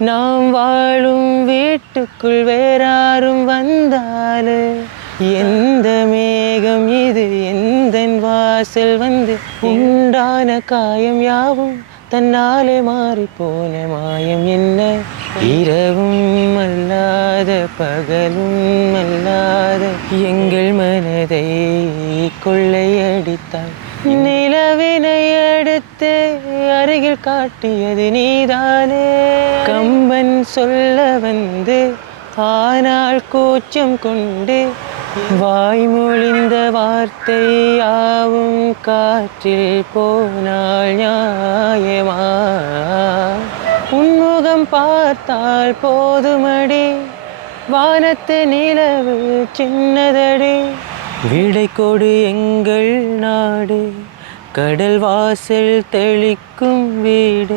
நாம் வாழும் வீட்டுக்குள் வேறாரும் வந்தாலே எந்த மேகம் இது? எந்த வாசல் வந்து? உண்டான காயம் யாவும் தன்னாலே மாறி போன மாயம் என்ன? இரவும் அல்லாத பகலும் அல்லாத எங்கள் மனதை கொள்ளையடித்தாய். நிலவினை எடுத்து அருகில் காட்டியது நீதானே. கம்பன் சொல்ல வந்து ஆனால் கூச்சம் கொண்டு வாய்மொழிந்த வார்த்தை யாவும் காற்றில் போனால் நியாயமா? உன்முகம் பார்த்தால் போதுமடி வானத்து நிலவு சின்னதடி. விடை கொடு எங்கள் நாடு. கடல் வாசல் தெளிக்கும் வீடு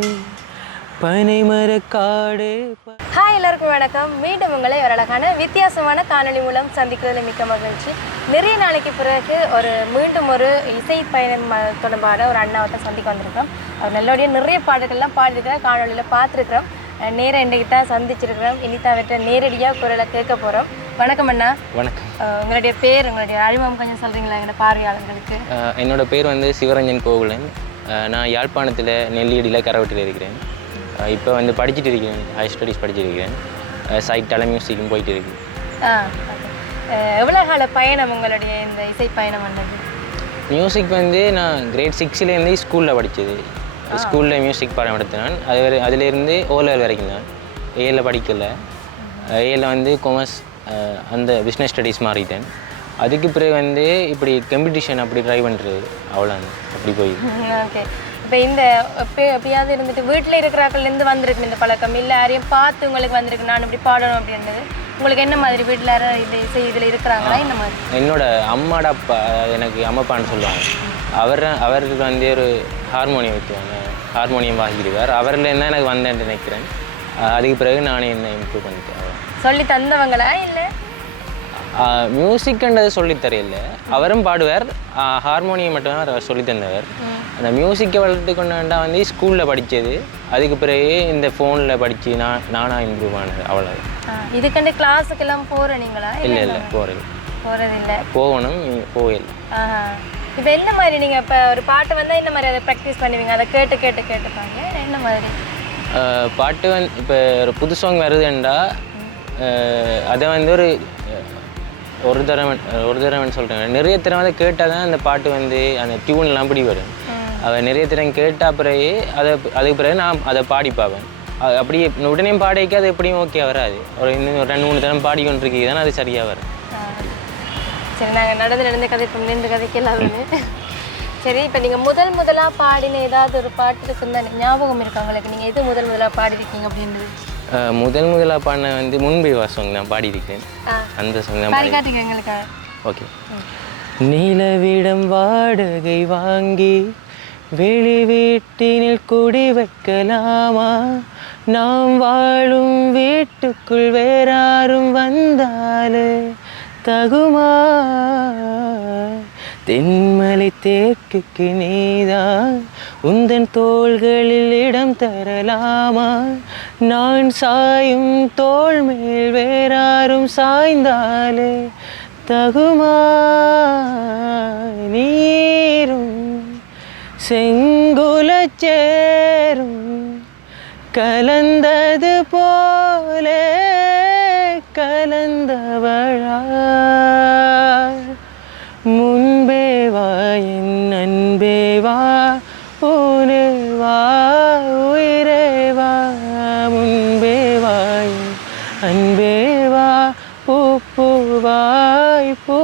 பனைமரக்காடு ப- ஹாய் எல்லாருக்கும் வணக்கம். மீண்டும் உங்களை ஒரு அழகான வித்தியாசமான காணொலி மூலம் சந்திக்கிறதுல மிக்க மகிழ்ச்சி. நிறைய நாளைக்கு பிறகு ஒரு மீண்டும் ஒரு இசை பயணம் தொடர்பான ஒரு அண்ணாவை சந்திக்க வந்திருக்கோம். அவர் நல்லபடியாக நிறைய பாடல்கள்லாம் பாடிருக்கிற காணொளியில் பார்த்துருக்குறோம். நேரம் இன்றைக்கு தான் சந்திச்சிருக்கிறோம். இனிதான் அவர்கிட்ட நேரடியாக குரலை கேட்க போகிறோம் வணக்கம் அண்ணா. வணக்கம். உங்களுடைய பேர் உங்களுடைய அறிமுகம் கொஞ்சம் சொல்கிறீங்களா எங்களோட பார்வையாளர்களுக்கு? என்னோட பேர் வந்து சிவரஞ்சன் கோகுலன். நான் யாழ்ப்பாணத்தில் நெல்லியடியில் கரவட்டியில் இருக்கிறேன். இப்போ வந்து படிச்சுட்டு இருக்கிறேன். ஹை ஸ்டடீஸ் படிச்சுட்டு இருக்கிறேன். சைட் டல மியூசிக்கும் போயிட்டு இருக்கு. எவ்வளோ கால பயணம் உங்களுடைய இந்த இசை பயணம் வந்தது? மியூசிக் வந்து நான் கிரேட் சிக்ஸ்லேருந்து ஸ்கூலில் படித்தது ஸ்கூலில் மியூசிக் பாடம் எடுத்தேன். அது வரை அதிலேருந்து ஓ லெவல் வரைக்கும் தான். ஏல படிக்கல. ஏல வந்து கொமர்ஸ் அந்த பிஸ்னஸ் ஸ்டடீஸ் மாறிட்டேன். அதுக்கு பிறகு வந்து இப்படி காம்படிஷன் அப்படி ட்ரை பண்ணுறது அவ்வளோ அப்படி போய் ஓகே. இப்போ இந்த எப்ப- எப்பயாவது இருந்துட்டு வீட்டில் இருக்கிறாக்கள்லேருந்து வந்திருக்கு இந்த பழக்கம்? இல்லை யாரையும் பார்த்து உங்களுக்கு வந்திருக்கு நான் இப்படி பாடணும் அப்படின்றது? உங்களுக்கு என்ன மாதிரி வீட்டில் இது இதில் இருக்கிறாங்களா? என்ன மாதிரி. என்னோட அம்மாட அப்பா எனக்கு அம்மப்பான்னு சொல்லுவாங்க. அவர் அவருக்கு வந்து ஒரு ஹார்மோனியம் வைக்குவாங்க ஹார்மோனியம் வாங்கிடுவார். அவரில் இருந்தால் எனக்கு வந்தேன்ட்டு நினைக்கிறேன். அதுக்கு பிறகு நானே என்ன இம்ப்ரூவ் பண்ணிட்டேன். சொல்லி தந்தவங்களா இல்லை? மியூசிக்ன்றது சொல்லி தரையில்ல. அவரும் பாடுவார். ஹார்மோனியம் மட்டும் அவர் சொல்லி தந்தவர். அந்த மியூசிக்கை வளர்த்து கொண்டு வந்தா வந்து ஸ்கூலில் படித்தது அதுக்கு பிறகு இந்த ஃபோனில் படித்து நான் நானாக இம்ப்ரூவ் ஆனது அவ்வளோ இதுக்கண்டு கிளாஸுக்கெல்லாம் போகிற நீங்களா? இல்லை இல்லை போகிறது போகிறதில்ல போகணும் போகல. இப்போ என்ன மாதிரி நீங்கள் இப்போ ஒரு பாட்டு வந்தால் என்ன மாதிரி அதை ப்ராக்டிஸ் பண்ணுவீங்க? அதை கேட்டு கேட்டு கேட்டுப்பாங்க என்ன மாதிரி? பாட்டு வந்து இப்போ ஒரு புது சாங் வருதுண்டா அதை வந்து ஒரு ஒரு தடவை ஒரு தடவைன்னு சொல்கிறேன் நிறைய தடவை அதை கேட்டால் தான் அந்த பாட்டு வந்து அந்த டியூன்லாம் அப்படி வரும். அவள் நிறைய தடவை கேட்ட பிறகு அதை அதுக்கு பிறகு நான் அதை பாடி பார்ப்பேன் அப்படியே உடனே பாடிக்க அது எப்படியும் ஓகே வராது. ஒரு இன்னும் ஒரு ரெண்டு மூணு தடவை பாடிக்கொண்டிருக்கீங்க தானே அது சரியாக வரும். சரி நாங்கள் நடந்து நடந்து கதைப்போம் நின்று கதைக்கலாம் சரி இப்போ நீங்கள் முதல் முதலாக பாடின ஏதாவது ஒரு பாட்டு இருக்குன்னு தானே ஞாபகம் இருக்கு உங்களுக்கு? நீங்கள் எது முதல் முதலாக பாடிருக்கீங்க அப்படின்றது? முதல் முதலாக பாடின வந்து முன்பே வா சாங் நான் பாடியிருக்கேன். அந்த சாங் தான் பாடி காட்டுங்க எங்களுக்காக ஓகே நிலவிடம் வாடகை வாங்கி வெளி வீட்டினில் குடி வைக்கலாமா நாம் வாழும் வீட்டுக்குள் வேறாரும் வந்தாலே? தகுமா? தென்மலை தேக்குக்கு நீதான் உந்தன் தோள்களில் இடம் தரலாமா? நான் சாயும் தோள் மேல் வேறாரும் சாய்ந்தாலே தகுமா? நீரும் செங்குலச் சேரும் கலந்தது போ கலந்தவளா முன்பே வா என் அன்பே வா ஊனே வா உயிரே வா. முன்பே வா என் அன்பே வா பூ பூவாய் பூ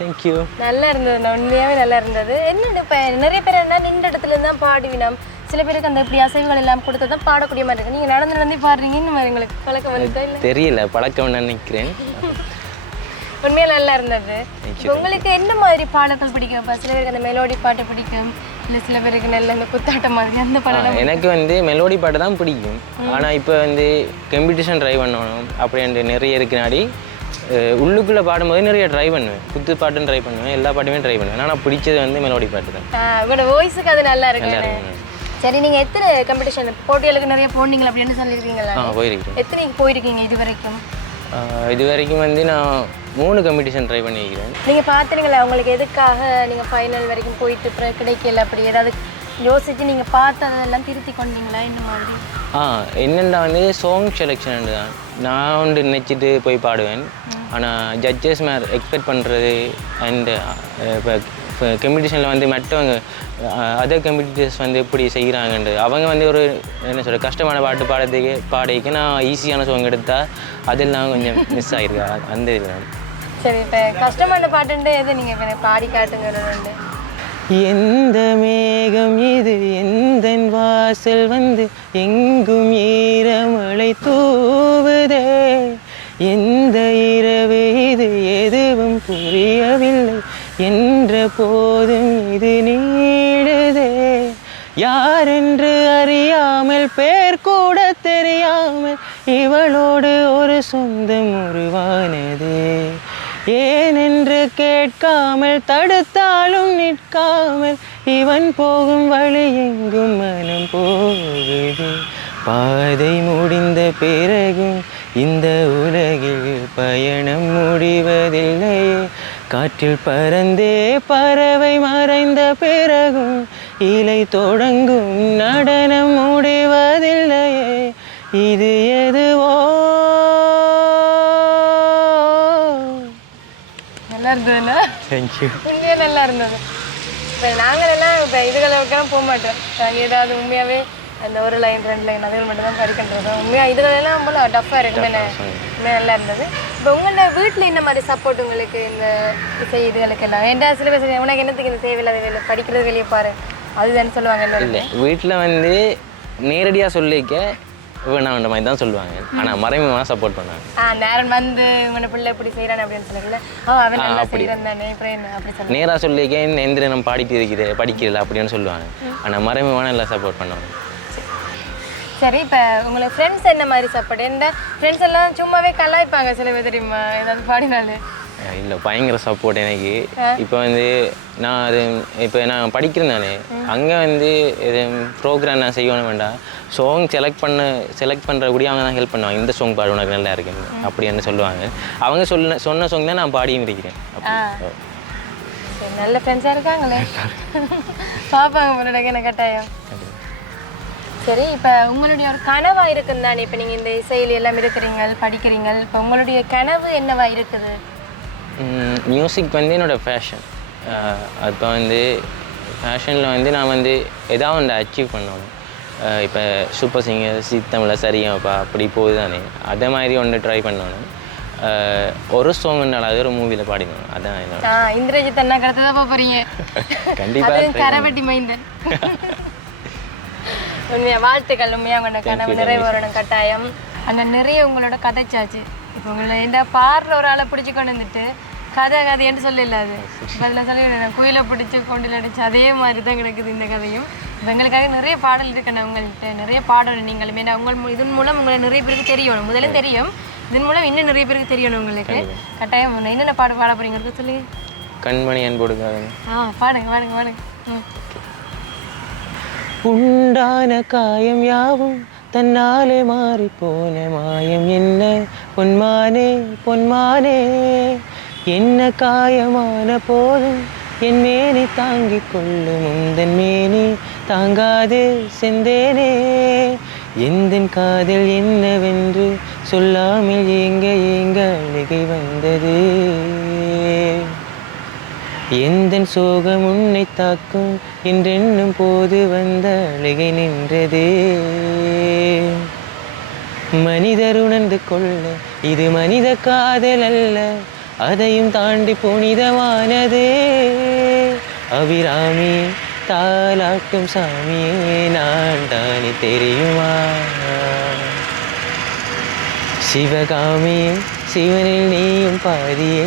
தேங்க்யூ நல்லா இருந்தது உண்மையாகவே நல்லா இருந்தது. என்ன இப்போ நிறைய பேர் என்ன நின்ற இடத்துல இருந்து தான் பாடுவினம். சில பேருக்கு அந்த இப்படி அசைவுகள் எல்லாம் கொடுத்து தான் பாடக்கூடிய மாதிரி இருக்கு. நீங்கள் நடந்து நடந்து பாடுறீங்க இந்த மாதிரி உங்களுக்கு பழக்கம் வந்துட்டா இல்லை? தெரியல பழக்கம் நினைக்கிறேன். உண்மையாக நல்லா இருந்தது. உங்களுக்கு என்ன மாதிரி பாடல்கள் பிடிக்கும்? சில பேருக்கு அந்த மெலோடி பாட்டு பிடிக்கும். இல்லை சில பேருக்கு நல்ல இந்த குத்தாட்டம் மாதிரி அந்த பாடலாம் எனக்கு வந்து மெலோடி பாட்டு தான் பிடிக்கும். ஆனால் இப்போ வந்து காம்படிஷன் ட்ரை பண்ணணும். அப்படின்ட்டு நிறைய இருக்குனாடி உள்ளுக்குள்ளே பாடும்போது நிறைய ட்ரை பண்ணுவேன். குத்து பாட்டும் ட்ரை பண்ணுவேன். எல்லா பாட்டுமே ட்ரை பண்ணுவேன். ஆனால் பிடிச்சது வந்து மெலோடி பாட்டு தான். உங்களோட வாய்ஸுக்கு அது நல்லா இருக்கு சரி நீங்க எத்தனை காம்படிஷன் போட்டிகளுக்கு நிறைய போனீங்க அப்படின்னு சொல்லியிருக்கீங்களா ஆ போயிருக்கேன் எத்தனைக்கு போயிருக்கீங்க இது வரைக்கும்? இது வரைக்கும் வந்து நான் மூணு காம்படிஷன் ட்ரை பண்ணியிருக்கிறேன். நீங்க பார்த்தீங்களா உங்களுக்கு எதுக்காக நீங்க ஃபைனல் வரைக்கும் போயிட்டு அப்புறம் கிடைக்கல அப்படி ஏதாவது யோசிச்சு நீங்க பார்த்ததெல்லாம் திருத்தி கொண்டீங்களா இந்த மாதிரி? ஆ என்னென்னா வந்து சாங் செலெக்ஷன் தான். நான் ஒன்று நினச்சிட்டு போய் பாடுவேன். ஆனால் ஜட்ஜஸ் மேர் எக்ஸ்பெக்ட் பண்ணுறது அண்டு இப்போ இப்போ கம்பெடிஷனில் வந்து மற்றவங்க அதர் கம்பெடிட்டர்ஸ் வந்து எப்படி செய்கிறாங்கன்றது அவங்க வந்து ஒரு என்ன சொல்ற கஷ்டமான பாட்டு பாடுறதுக்கு பாடிக்கு நான் ஈஸியான சாங் எடுத்தால் அதெல்லாம் கொஞ்சம் மிஸ் ஆகிருக்கு அந்த இதில் சரி இப்போ கஷ்டமான பாட்டுன்ட்டு எது? நீங்க இப்ப பாடி காட்டுங்க ஒரு ரெண்டு எந்த மேகம் இது? எந்த வாசல் வந்து? எங்கும் ஈரமழை தூவுதே. எந்த இரவு இது? எதுவும் புரியவில்லை. என்ற போதும் இது நீடுதே. யாரென்று அறியாமல் பேர் கூட தெரியாமல் இவளோடு ஒரு சொந்தம் உருவானதே. ஏனென்று கேட்காமல் தடுத்தாலும் நிற்காமல் இவன் போகும் வழி எங்கும் மனம் போகுது. பாதை முடிந்த பிறகும் இந்த உலகில் பயணம் முடிவதில்லையே. காற்றில் பறந்தே பறவை மறைந்த பிறகும் இலை தொடங்கும் நடனம் முடிவதில்லையே. இது எதுவோ? நல்லா இருந்ததுல்ல தேங்க்யூ உண்மையாக நல்லா இருந்தது. இப்போ நாங்கள் எல்லாம் இப்போ இதுகளுக்கெல்லாம் போக மாட்டோம். நாங்கள் ஏதாவது உண்மையாகவே அந்த ஒரு லைன் ரெண்டு லைன் அதுகள் மட்டும் தான் படிக்கின்றது உண்மையாக இதுகளெல்லாம் போல டஃப்பாக இருக்குமே நல்லா இருந்தது. இப்போ உங்களோட வீட்டில் என்ன மாதிரி சப்போர்ட் உங்களுக்கு இந்த இசை இதுகளுக்கு எல்லாம் ஏன்டா சில பேர் உனக்கு என்னத்துக்கு இந்த தேவையில்லாத வேலை? படிக்கிறது வெளியே பாரு. அதுதான் சொல்லுவாங்க என்ன இல்லை வீட்டில் வந்து நேரடியாக சொல்லிக்க வேணான்ற மாதிரி தான் சொல்லுவாங்க. ஆனால் மறைமுகமாக சப்போர்ட் பண்ணாங்க ஆ நேரம் வந்து உங்களோட பிள்ளை இப்படி செய்கிறானே அப்படின்னு சொல்லல ஓ அவன் நல்லா செய்கிறான் தானே அப்புறம் என்ன? அப்படி சொல்ல நேராக சொல்லிக்க இந்த எந்திர நம்ம பாடிட்டு இருக்குது படிக்கிறல அப்படின்னு சொல்லுவாங்க. ஆனால் மறைமுகமான எல்லாம் சப்போர்ட் பண்ணுவாங்க. சரி இப்போ உங்களுக்கு ஃப்ரெண்ட்ஸ் என்ன மாதிரி சப்போர்ட் என்ன ஃப்ரெண்ட்ஸ் எல்லாம் சும்மாவே கலாய்ப்பாங்க சில பேர் தெரியுமா? ஏதாவது பாடினாலும் இல்லை பயங்கர சப்போர்ட் எனக்கு. இப்போ வந்து நான் அது இப்போ நான் படிக்கிறேன் தானே அங்கே வந்து இது ப்ரோக்ராம் நான் செய்யணும் வேண்டாம். சாங் செலக்ட் பண்ண செலக்ட் பண்ணுற கூட அவங்க தான் ஹெல்ப் பண்ணுவாங்க. இந்த சாங் பாடு உனக்கு நல்லா இருக்கு. அப்படின்னு சொல்லுவாங்க. அவங்க சொல்ல சொன்ன சாங் தான் நான் பாடியும் இருக்கிறேன். அப்படி. நல்ல ஃப்ரெண்ட்ஸாக இருக்காங்களே. பார்ப்பாங்க என்ன கட்டாயம்? சரி இப்போ உங்களுடைய ஒரு கனவா இருக்குன்னு தானே இப்போ நீங்கள் இந்த இசையில் எல்லாம் இருக்கிறீங்க படிக்கிறீங்க இப்போ உங்களுடைய கனவு என்னவா இருக்குது? மியூசிக் வந்து என்னோடய ஃபேஷன் இப்போ வந்து ஃபேஷனில் வந்து நான் வந்து ஏதாவது ஒன்று அச்சீவ் பண்ணணும். இப்போ சூப்பர் சிங்கர் சீத்தமிழ சரியாப்பா அப்படி போகுது தானே. அதே மாதிரி ஒன்று ட்ரை பண்ணணும். ஒரு சாங்னால ஒரு மூவியில் பாடினோம் அதான் இந்திரஜித் அண்ணா கடத்த தான் போகிறீங்க கண்டிப்பா அது try கரவட்டி மைந்தன். உண்மையா வாழ்த்துக்கள் உண்மையா உங்களோட கனவு நிறைவேறணும் கட்டாயம். அங்க நிறைய உங்களோட கதைச்சாச்சு. இப்போ உங்களை ஏண்டா பாடுற ஒரு ஆளை பிடிச்சி கொண்டு வந்துட்டு கதை கதைன்னு சொல்லல அது. பதில் சொல்லி குயிலை பிடிச்சி கொண்டில் அடிச்சு அதே மாதிரி தான் கிடக்குது இந்த கதையும். இப்போ எங்களுக்காக நிறைய பாடல் இருக்குண்ணா உங்கள்கிட்ட நிறைய பாடணும் நீங்களுமே ஏன்னா உங்கள் இதன் மூலம் உங்களை நிறைய பேருக்கு தெரியணும். முதல்ல தெரியும். இதன் மூலம் இன்னும் நிறைய பேருக்கு தெரியணும் உங்களுக்கு. கட்டாயம் என்னென்ன பாடு பாட போறீங்கிறது சொல்லுங்க கண்மணி அன்போடுக்காக ஆ பாடுங்க பாடுங்க பாடுங்க. ம். உண்டான காயம் யாவும் தன்னாலே மாறி போன மாயம் என்ன? பொன்மானே பொன்மானே என்ன காயமான போதும் என் மேனி தாங்கிக் கொள்ளும் உந்தன் மேனி தாங்காது செந்தேனே. எந்தன் காதல் என்னவென்று சொல்லாமல் ஏங்க ஏங்க அழுகை வந்தது? எந்த சோகம் உன்னை தாக்கும்? என்றென்னும் போது வந்த அழுகை நின்றதே. மனிதர் உணர்ந்து கொள்ள இது மனித காதல் அல்ல. அதையும் தாண்டி புனிதமானதே. அபிராமி தாலாட்டும் சாமியே நான் தானே தெரியுமா? சிவகாமியே சிவனில் நீயும் பாதியே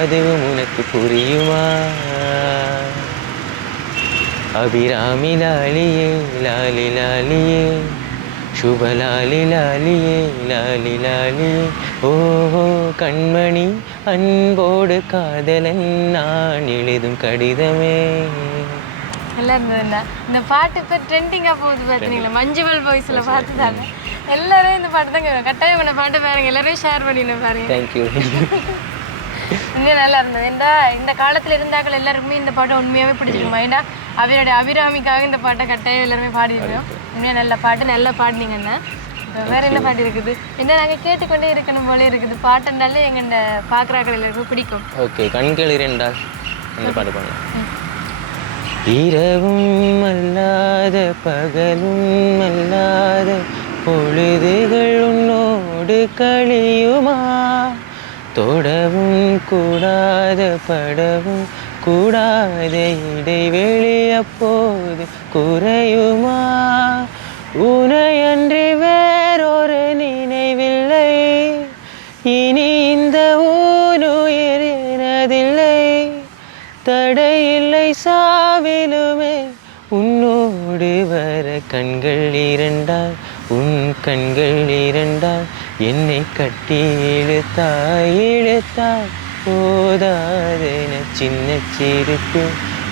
அதுவும் உனக்கு புரியுமா? அபிராமி லாலியே லாலி லாலியே சுபலாலி லாலியே லாலி லாலியே. ஓஹோ கண்மணி அன்போடு காதலன் நான் எழுதும் கடிதமே. நல்லா இந்த பாட்டு இப்போ ட்ரெண்டிங்காக போகுது பார்த்தீங்களா மஞ்சுவல் வாய்ஸில் பார்த்துதாங்க எல்லாரும் இந்த பாட்டு தான் கட்டாயம் இந்த பாட்டு பாருங்க. எல்லாரையும் ஷேர் பண்ணிடணும் பாருங்க. தேங்க்யூ இன்னும் நல்லா இருந்தது. இந்த இந்த காலத்துல இருந்தாக்கள் எல்லாருக்குமே இந்த பாட்டு உண்மையாவே பிடிச்சிருக்குமா? ஏன்னா அவருடைய அபிராமிக்காக இந்த பாட்டை கட்டாயம் எல்லாருமே பாடிருக்கோம் உண்மையா நல்ல பாட்டு நல்லா பாடினீங்கண்ணா இப்போ வேற என்ன பாட்டு இருக்குது? என்ன நாங்க கேட்டுக்கொண்டே இருக்கணும் போல இருக்குது. பாட்டுனாலே எங்க இந்த பார்க்குறாக்கள் எல்லாருக்கும் பிடிக்கும். ஓகே கண்கள் இரண்டால் அந்த பாட்டு பாடலாம். இரவும் அல்லாத பகலும் அல்லாத பொழுதுகள் உன்னோடு கழியுமா? தொடவும் கூடாத படவும் கூடாத இடைவெளி அப்போது குறையுமா? உனையன்றி வேறொரு நினைவில்லை இனி இந்த ஊனுயிர் எனதில்லை தடையில்லை சாவிலுமே உன்னோடு வர கண்கள் இரண்டால் கண்கள் இரண்டால் என்னை கட்டி இழுத்தாய் இழுத்தாய். போதாதென சின்ன சிரிப்பு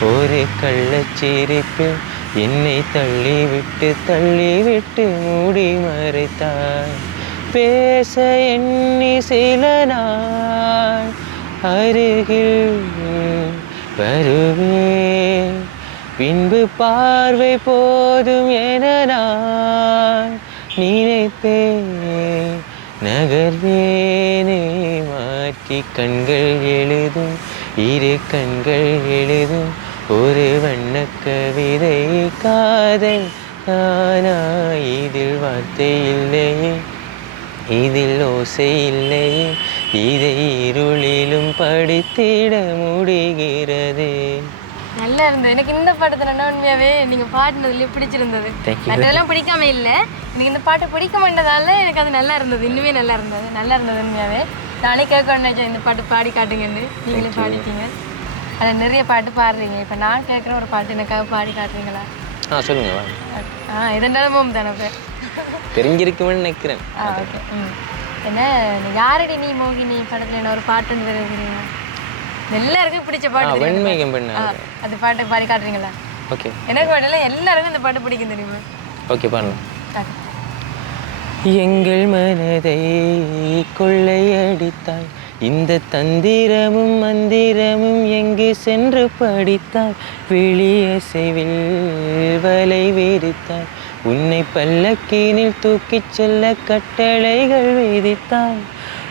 ஒரு கள்ளச்சிரிப்பு என்னை தள்ளி விட்டு தள்ளி விட்டு மூடி மறைத்தாய். பேச எண்ணி சில நாள் அருகில் வருவேன். பின்பு பார்வை போதும் என நான் நினைத்தே நகர்வேனே மாற்றி கண்கள் எழுதும் இரு கண்கள் எழுதும் ஒரு வண்ண கவிதை காதல். நானா இதில் வார்த்தை இல்லையே இதில் ஓசை இல்லையே. இதை இருளிலும் படித்திட முடிகிறதே. நல்லா இருந்தது. எனக்கு இந்த பாட்டு தானே உண்மையாவே நீங்க பாடினதுல பிடிச்சிருந்தது. மற்றதெல்லாம் பிடிக்காம இல்லை. எனக்கு இந்த பாட்டு பிடிக்க மாட்டதால எனக்கு அது நல்லா இருந்தது. இன்னுமே நல்லா இருந்தது. நல்லா இருந்தது உண்மையாவே. நானே கேட்க இந்த பாட்டு பாடி காட்டுங்கன்னு. நீங்களே பாடிட்டீங்க. அதில் நிறைய பாட்டு பாடுறீங்க. இப்போ நான் கேட்குற ஒரு பாட்டு எனக்காக பாடி காட்டுறீங்களா? ஆ சொல்லுங்க ஆ இதனாலும் தானே பேர் தெரிஞ்சிருக்குமென்னு நினைக்கிறேன். ஓகே ம். என்ன யாரடி நீ மோகினி? படத்தில் என்ன ஒரு பாட்டுன்னு தெரியுமா எல்லாருக்கும் பிடிச்ச பாட்டு? வெண்மேகம் பெண்ணா அந்த பாட்டு பாடி காட்டுறீங்களா? ஓகே. எனக்கு பாடல எல்லாருக்கும் இந்த பாட்டு பிடிக்கும் தெரியுமா? ஓகே காட்டு. எங்கள் மனதை கொள்ளையடித்தாய். இந்த தந்திரமும் மந்திரமும் எங்கு சென்று படித்தாய். வெளியசைவில் வலை விரித்தாய். உன்னை பல்லக்கீனில் தூக்கிச் செல்ல கட்டளைகள் விதித்தாய்.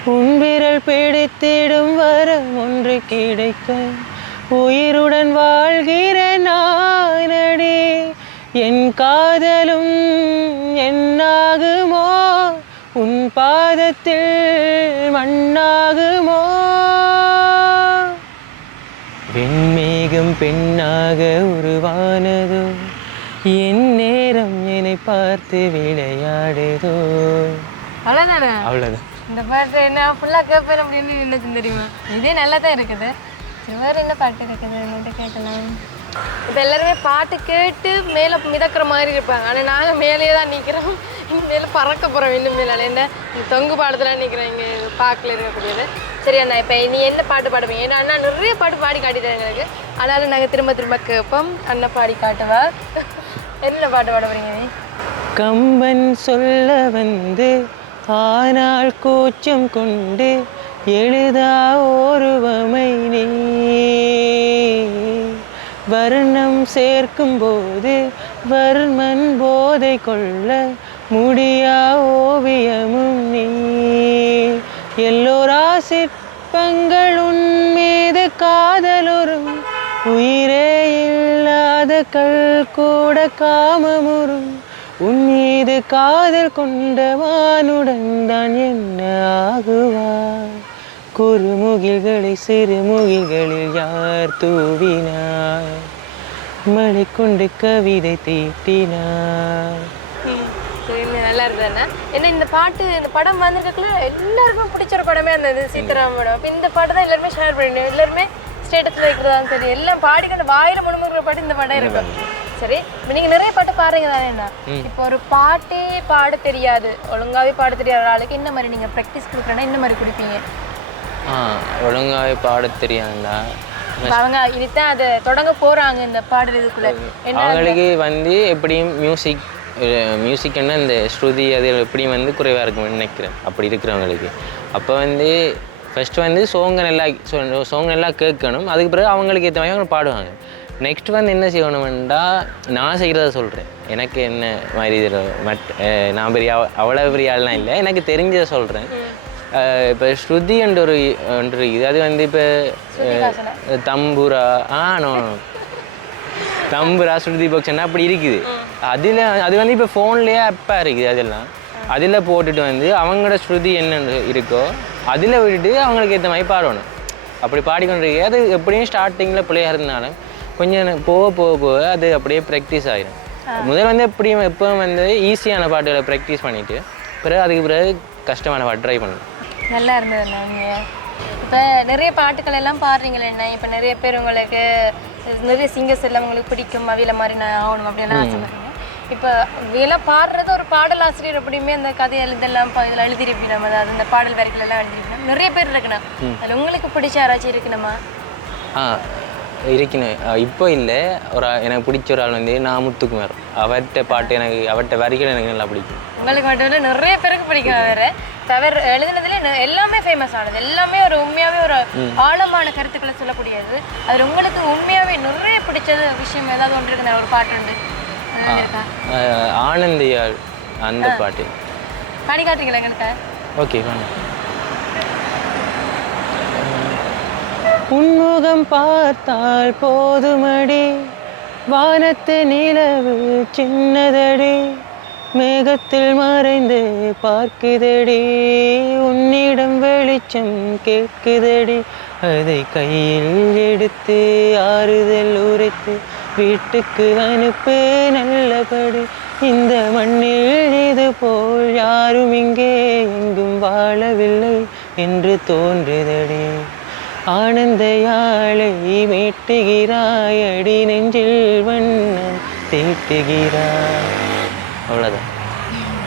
உன் விரல் பிடித்திடும் வரம் ஒன்று கிடைக்க உயிருடன் வாழ்கிற நானடி என் காதலும் என்னாகுமோ? உன் பாதத்தில் மண்ணாகுமோ? வெண்மேகம் பெண்ணாக உருவானதோ? என் நேரம் என்னை பார்த்து விளையாடுதோ? அவ்வளோதானே அவ்வளோதான் இந்த பாட்டு என்ன ஃபுல்லாக கேட்பேன் அப்படின்னு நினைச்சு தெரியுமா? இதே நல்லா தான் இருக்குது சரி, என்ன பாட்டு இருக்குது? என்கிட்ட கேட்கலாம். இப்போ எல்லாருமே பாட்டு கேட்டு மேலே மிதக்கிற மாதிரி இருப்பாங்க. ஆனால் நாங்கள் மேலேயே தான் நிற்கிறோம் மேலே பறக்க போகிறோம் இன்னும் மேலே என்ன? இந்த தொங்கு பாடத்தில் நிற்கிறேன் இங்கே பார்க்கல இருக்கக்கூடியது. சரி அண்ணா இப்போ நீ என்ன பாட்டு பாடுவீங்க? ஏன்னா அண்ணா நிறைய பாட்டு பாடி காட்டிட்டாங்க எங்களுக்கு. ஆனாலும் நாங்கள் திரும்ப திரும்ப கேட்போம். அண்ணன் பாடி காட்டுவா என்ன பாட்டு பாட போகிறீங்க நீ? கம்பன் சொல்ல வந்து ஆனால் கூச்சம் கொண்டு எழுதா ஓருவமை நீ. வர்ணம் சேர்க்கும் போது வர்மன் போதை கொள்ள முடியா ஓவியமும் நீ. எல்லோரா சிற்பங்கள் உன்மீது காதலுறும் உயிரே இல்லாத கல் கூட காமமுறும். உன் மீது காதல் கொண்ட வானுடன் தான் என்ன ஆகுவார்? குறுமுகில்களை சிறுமுகில்களில் யார் தூவினார்? மழை கொண்டு கவிதை தீட்டினார். நல்லா இருந்ததுண்ணா ஏன்னா இந்த பாட்டு இந்த படம் வந்திருக்கக்குள்ள எல்லாருக்கும் பிடிச்ச ஒரு படமே சீதாராம் படம். அப்போ இந்த பாட்டு தான் எல்லாருமே ஷேர் பண்ணிடுவோம் எல்லாருமே ஸ்டேட்டஸில் வைக்கிறதாலும் சரி எல்லாம் பாடிக்கொண்டு வாயில முழுமுறுகிற பாட்டு இந்த படம் இருக்கும். சரி இப்போ நீங்கள் நிறைய பாட்டு பாடுறீங்க தானே என்ன இப்போ ஒரு பாட்டே பாட தெரியாது. ஒழுங்காவே பாட தெரியாத ஆளுக்கு என்ன மாதிரி நீங்கள் ப்ராக்டிஸ் கொடுக்குறேன்னா என்ன மாதிரி கொடுப்பீங்க? ஆ ஒழுங்காகவே பாட தெரியாதுண்டா இப்ப அவங்க இனித்தான் அதை தொடங்க போறாங்க இந்த என்ன அவங்களுக்கு வந்து எப்படியும் மியூசிக் மியூசிக்னா இந்த ஸ்ருதி அது எப்படியும் வந்து குறைவாக இருக்கும்னு நினைக்கிறேன். அப்படி இருக்கிறவங்களுக்கு. அப்போ வந்து ஃபர்ஸ்ட் வந்து சோங்க நல்லா சோங் நல்லா கேட்கணும். அதுக்கு பிறகு அவங்களுக்கு ஏற்ற மாதிரி அவங்க பாடுவாங்க. நெக்ஸ்ட் வந்து என்ன செய்யணும்டா? நான் செய்கிறத சொல்கிறேன் எனக்கு என்ன மாதிரி இது மட் நான் பெரிய அவ- அவ்வளோ பெரிய ஆள்லாம் இல்லை. எனக்கு தெரிஞ்சதை சொல்கிறேன் இப்போ ஸ்ருதி என்ற ஒரு ஒன்று இருக்குது. அது வந்து இப்போ தம்புரா ஆ நோ. தம்புரா ஸ்ருதி பக்ஷன் அப்படி இருக்குது. அதில் அது வந்து இப்போ ஃபோன்லேயே ஆப்பாக இருக்குது அதெல்லாம். அதில் போட்டுட்டு வந்து அவங்களோட ஸ்ருதி என்ன இருக்கோ அதில் விட்டுட்டு அவங்களுக்கு ஏற்ற மாதிரி பாடணும். அப்படி பாடிக்கொண்டிருக்கு. அது எப்படியும் ஸ்டார்டிங்கில் பிள்ளையாக இருந்தாலும் கொஞ்சம் போக போக போக அது அப்படியே ப்ராக்டிஸ் ஆகிடும் முதல் வந்து எப்படியும் எப்பவும் வந்து ஈஸியான பாட்டுகளை ப்ராக்டிஸ் பண்ணிவிட்டு பிறகு அதுக்கு பிறகு கஷ்டமான பாட்டு ட்ரை பண்ணணும். நல்லா இருந்தது இப்போ நிறைய பாட்டுகள் எல்லாம் பாடுறீங்களே என்ன? இப்போ நிறைய பேர் உங்களுக்கு நிறைய சிங்கர்ஸ் எல்லாம் உங்களுக்கு பிடிக்கும் அவியல மாதிரி நான் ஆகணும் அப்படின்னு ஆசைப்படுறீங்க இப்போ இதெல்லாம் பாடுறது ஒரு பாடல் ஆசிரியர் எப்படியுமே அந்த கதை எழுதெல்லாம் இதில் எழுதிருப்பினோம் அதாவது இந்த பாடல் வரிகள் எல்லாம் எழுதிருப்பினோம் நிறைய பேர் இருக்கணும் அதில் உங்களுக்கு பிடிச்ச யாராச்சும் இருக்கணுமா அஹ் இப்போ இல்லை. ஒரு எனக்கு பிடிச்ச ஒரு ஆள் வந்து நான் முத்துக்குமார் அவர்கிட்ட பாட்டு எனக்கு அவர்கிட்ட வரிகள் எனக்கு நல்லா பிடிக்கும். உங்களுக்கு மட்டும் இல்லை நிறைய பேருக்கு பிடிக்கும் வேற தவிர எழுதுனதுல எல்லாமே ஃபேமஸ் ஆனது. எல்லாமே ஒரு உண்மையாவே ஒரு ஆழமான கருத்துக்களை சொல்லக்கூடியது. அது உங்களுக்கு உண்மையாவே நிறைய பிடிச்சது விஷயம் ஏதாவது ஒன்று இருக்கு ஒரு பாட்டு உண்டு. ஆனந்தியாள் அந்த பாட்டு. பாடி காட்டுறீங்களா ஓகே உன்முகம் பார்த்தால் போதுமடி. வானத்து நிலவு சின்னதடி. மேகத்தில் மறைந்து பார்க்குதடி. உன்னிடம் வெளிச்சம் கேட்குதடி. அதை கையில் எடுத்து ஆறுதல் உரைத்து வீட்டுக்கு அனுப்பு நல்லபடி. இந்த மண்ணில் இது போல் யாரும் இங்கே எங்கும் வாழவில்லை என்று தோன்றுதடி. ஆனந்த யாழை மீட்டுகிறாய் அடி நெஞ்சில் வண்ணம் தீட்டுகிறாய். அவ்வளோதான்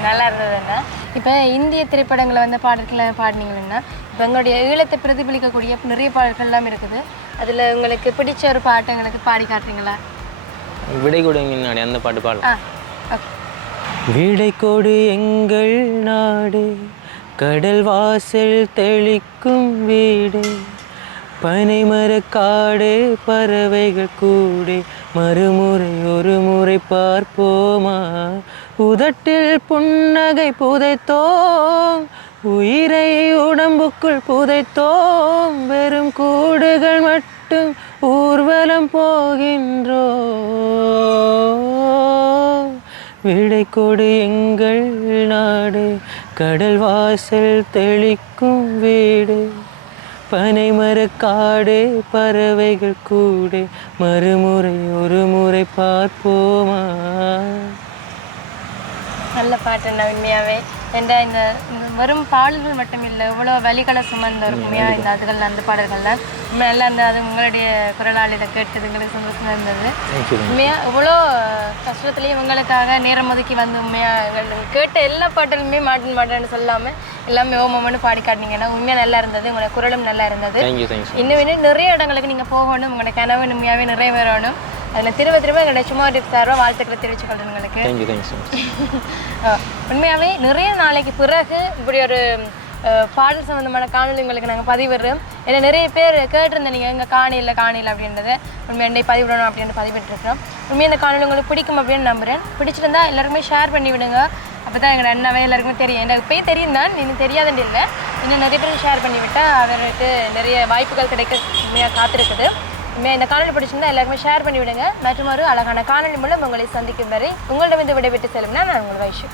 நல்லா இருந்ததுன்னா இப்போ இந்திய திரைப்படங்களை வந்து பாடல்களை பாடினீங்கன்னா இப்போ எங்களுடைய ஈழத்தை பிரதிபலிக்கக்கூடிய நிறைய பாடல்கள் எல்லாம் இருக்குது. அதில் உங்களுக்கு பிடிச்ச ஒரு பாட்டு எங்களுக்கு பாடி காட்டுறீங்களா? விடை கொடுங்க முன்னாடி அந்த பாட்டு பாடலாம். விடை கொடு எங்கள் நாடு கடல் வாசல் தெளிக்கும் வீடு. பனைமரக் காடு பறவைகள் கூடே. மறுமுறை ஒரு முறை பார்ப்போமா? உதட்டில் புன்னகை புதைத்தோம். உயிரை உடம்புக்குள் புதைத்தோம். வெறும் கூடுகள் மட்டும் ஊர்வலம் போகின்றோ விடை கொடு எங்கள் நாடு. கடல் வாசல் தெளிக்கும் வீடு. பனை காடு பறவைகள் கூட மறுமுறை ஒரு முறை பார்ப்போமா? நல்ல பாட்டு என்ன உண்மையாவே? என்ற இந்த வெறும் பாடல்கள் மட்டும் இல்லை இவ்வளோ வலிகளை சுமந்த ஒரு உண்மையாக இந்த அதுகள் அந்த பாடல்கள்லாம் உண்மை நல்லா இருந்தது அது உங்களுடைய குரலால் இதை கேட்டது எங்களுக்கு சந்தோஷமா இருந்தது. உண்மையா இவ்வளோ கஷ்டத்துலேயும் உங்களுக்காக நேரம் ஒதுக்கி வந்து உண்மையா எங்களுக்கு கேட்ட எல்லா பாடலுமே மாட்டன் மாட்டேன்னு சொல்லாமல் எல்லாமே ஓமம்னு பாடி காட்டினீங்கன்னா உண்மையாக நல்லா இருந்தது உங்களோட குரலும் நல்லா இருந்தது. இன்னும் இன்னும் நிறைய இடங்களுக்கு நீங்கள் போகணும் உங்களோட கனவு உண்மையாகவே நிறைவேறணும். அதில் திரும்ப திரும்ப எங்களுடைய சும்மா சார்பாக வாழ்த்துக்களை தெரிவித்துக் கொள்றேன் உங்களுக்கு தேங்க்யூ தேங்க்யூ உண்மையாவே நிறைய நாளைக்கு பிறகு இப்படி ஒரு பாடல் சம்மந்தமான காணொலி உங்களுக்கு நாங்கள் பதிவிடுறோம். ஏன்னா நிறைய பேர் கேட்டிருந்தேன் நீங்கள் எங்கே காணியில் காணியில் அப்படின்றத. உண்மையை பதிவிடணும் அப்படின்னு பதிவிட்டுருக்கோம் உண்மையாக இந்த காணொலி உங்களுக்கு பிடிக்கும் அப்படின்னு நம்புறேன். பிடிச்சிருந்தா எல்லாருக்குமே ஷேர் பண்ணி விடுங்க. அப்போ தான் எங்கள் அண்ணாவே எல்லாருக்குமே தெரியும். எனக்கு இப்போயும் தெரியும் தான் இன்னும் தெரியாதுன்னு இல்லை. இன்னும் நிறைய பேருக்கு ஷேர் பண்ணி விட்டால் அவருக்கு நிறைய வாய்ப்புகள் கிடைக்க உண்மையாக காத்திருக்குது. இந்த காணொலி பிடிச்சிருந்தா எல்லாருக்குமே ஷேர் பண்ணி விடுங்க மற்றும் ஒரு அழகான காணொலி மூலம் உங்களை சந்திக்கும் வரை உங்களிடம் விடைபெற்று செல்லும்னா நான் உங்கள் வைஷு.